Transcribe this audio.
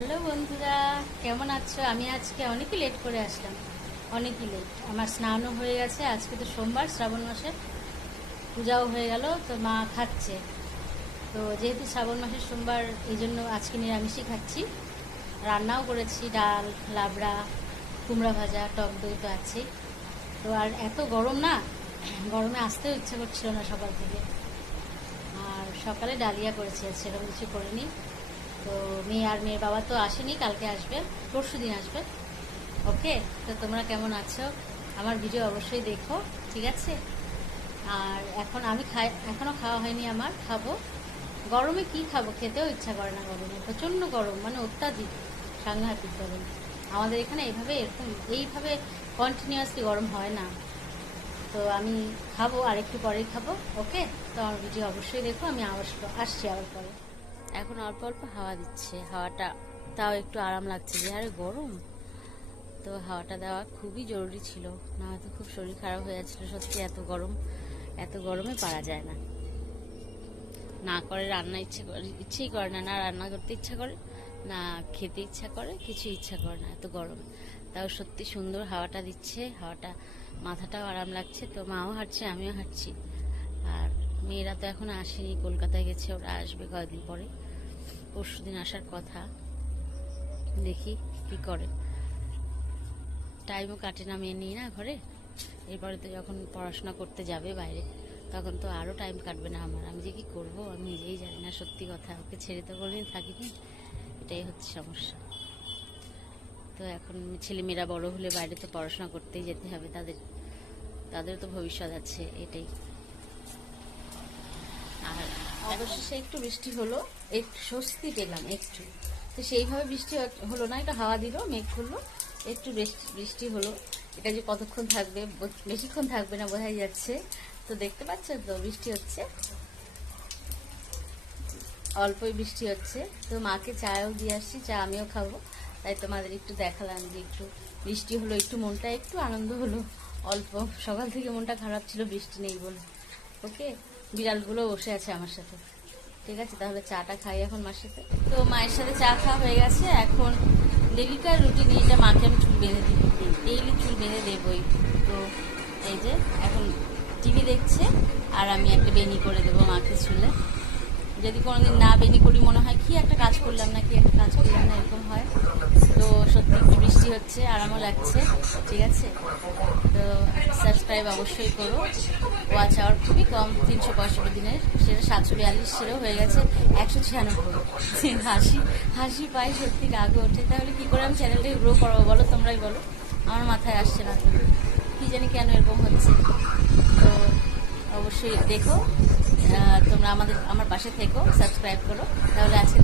Hello বন্ধুরা, কেমন আছো? আমি আজকে অনেকই লেট করে আসলাম, অনেকই লেট। আমার স্নানও হয়ে গেছে, আজকে তো সোমবার, শ্রাবণ মাসে পূজাও হয়ে গেল, তো মা খাচ্ছে। তো যেহেতু শ্রাবণ মাসের সোমবার, এই জন্য আজকে নিরামিষই খাচ্ছি। রান্নাও করেছি, ডাল, লাবড়া, কুমড়া ভাজা, টক দই তো আছেই। তো আর এত গরম না, গরমে আসতেও ইচ্ছা করছিল না সকাল থেকে। আর সকালে ডালিয়া করেছি, সেরকম কিছু করিনি। তো মেয়ের বাবা তো আসেনি, কালকে আসবে, পরশু দিন আসবে। ওকে, তো তোমরা কেমন আছো? আমার ভিডিও অবশ্যই দেখো, ঠিক আছে? আর এখন আমি এখনও খাওয়া হয়নি আমার, খাবো। গরমে কি খাবো, খেতেও ইচ্ছা করে না। গরমে প্রচণ্ড গরম, মানে অত্যাধিক, সাংঘাতিক গরম। আমাদের এখানে এইভাবে কন্টিনিউয়াসলি গরম হয় না। তো আমি খাবো, আর একটু পরেই খাবো। ওকে, তো আমার ভিডিও অবশ্যই দেখো। আমি আসছি আবার পরে। এখন অল্প অল্প হাওয়া দিচ্ছে, হাওয়াটা তাও একটু আরাম লাগছে, যে আরে গরম। তো হাওয়াটা দেওয়া খুবই জরুরি ছিল, না হয়তো খুব শরীর খারাপ হয়ে যাচ্ছিল। সত্যি এত গরমে পারা যায় না। না করে রান্না ইচ্ছেই করে না, না রান্না করতে ইচ্ছা করে, না খেতে ইচ্ছা করে, কিছু ইচ্ছা করে না এত গরম। তাও সত্যি সুন্দর হাওয়াটা দিচ্ছে, হাওয়াটা মাথাটাও আরাম লাগছে। তো মাও হাঁটছে, আমিও হাঁটছি। আর মেয়েরা তো এখন আসেনি, কলকাতায় গেছে, ওরা আসবে কয়েকদিন পরে। পরশুদিন আসার কথা, দেখি কি করে। টাইমও কাটে না মেয়ে নিয়ে, না ঘরে। এরপরে তো যখন পড়াশোনা করতে যাবে বাইরে, তখন তো আরও টাইম কাটবে না আমার। আমি যে কি করবো আমি নিজেই জানি না, সত্যি কথা। ওকে ছেড়ে তো কোনোদিন থাকিনি, এটাই হচ্ছে সমস্যা। তো এখন ছেলেমেয়েরা বড় হলে বাইরে তো পড়াশোনা করতেই যেতে হবে, তাদের তো ভবিষ্যৎ আছে, এটাই। আর অবশেষে একটু বৃষ্টি হলো, একটু স্বস্তি পেলাম একটু। তো সেইভাবে বৃষ্টি হলো না, এটা হাওয়া দিল, মেঘ করলো, একটু বৃষ্টি হলো। এটা যে কতক্ষণ থাকবে, বেশিক্ষণ থাকবে না বোঝাই যাচ্ছে। তো দেখতে পাচ্ছ তো, বৃষ্টি হচ্ছে, অল্পই বৃষ্টি হচ্ছে। তো মাকে চাও দিয়ে আসছি, চা আমিও খাবো। তাই তোমাদের একটু দেখালাম যে একটু বৃষ্টি হলো, একটু মনটা একটু আনন্দ হলো অল্প। সকাল থেকে মনটা খারাপ ছিল বৃষ্টি নেই বলে। ওকে, বিড়ালগুলো বসে আছে আমার সাথে। ঠিক আছে, তাহলে চাটা খাই এখন মার সাথে। তো মায়ের সাথে চা খাওয়া হয়ে গেছে। এখন ডেলিকার রুটিনে এটা মাকে আমি চুল বেঁধে দিই, ডেইলি চুল বেঁধে দেবই। তো এই যে এখন টিভি দেখছে, আর আমি একটা বেনি করে দেবো মাকে চুলে। যদি কোনোদিন না বেনি করি, মনে হয় কি একটা কাজ করলাম না, এরকম হয়। তো সত্যি একটু বৃষ্টি হচ্ছে, আরামও লাগছে, ঠিক আছে। তো সাবস্ক্রাইব অবশ্যই করো। ওয়াচ আওয়ার খুবই কম, 365 দিনের, সেটা 742, সেটাও হয়ে গেছে 196। হাসি পাই, সত্যি রাগে ওঠে। তাহলে কি করে আমি চ্যানেলটাকে গ্রো করবো বলো, তোমরাই বলো। আমার মাথায় আসছে না, তো কি জানি কেন এরকম হচ্ছে। তো অবশ্যই দেখো, তোমরা আমার পাশে থেকো, সাবস্ক্রাইব করো। তাহলে আজকে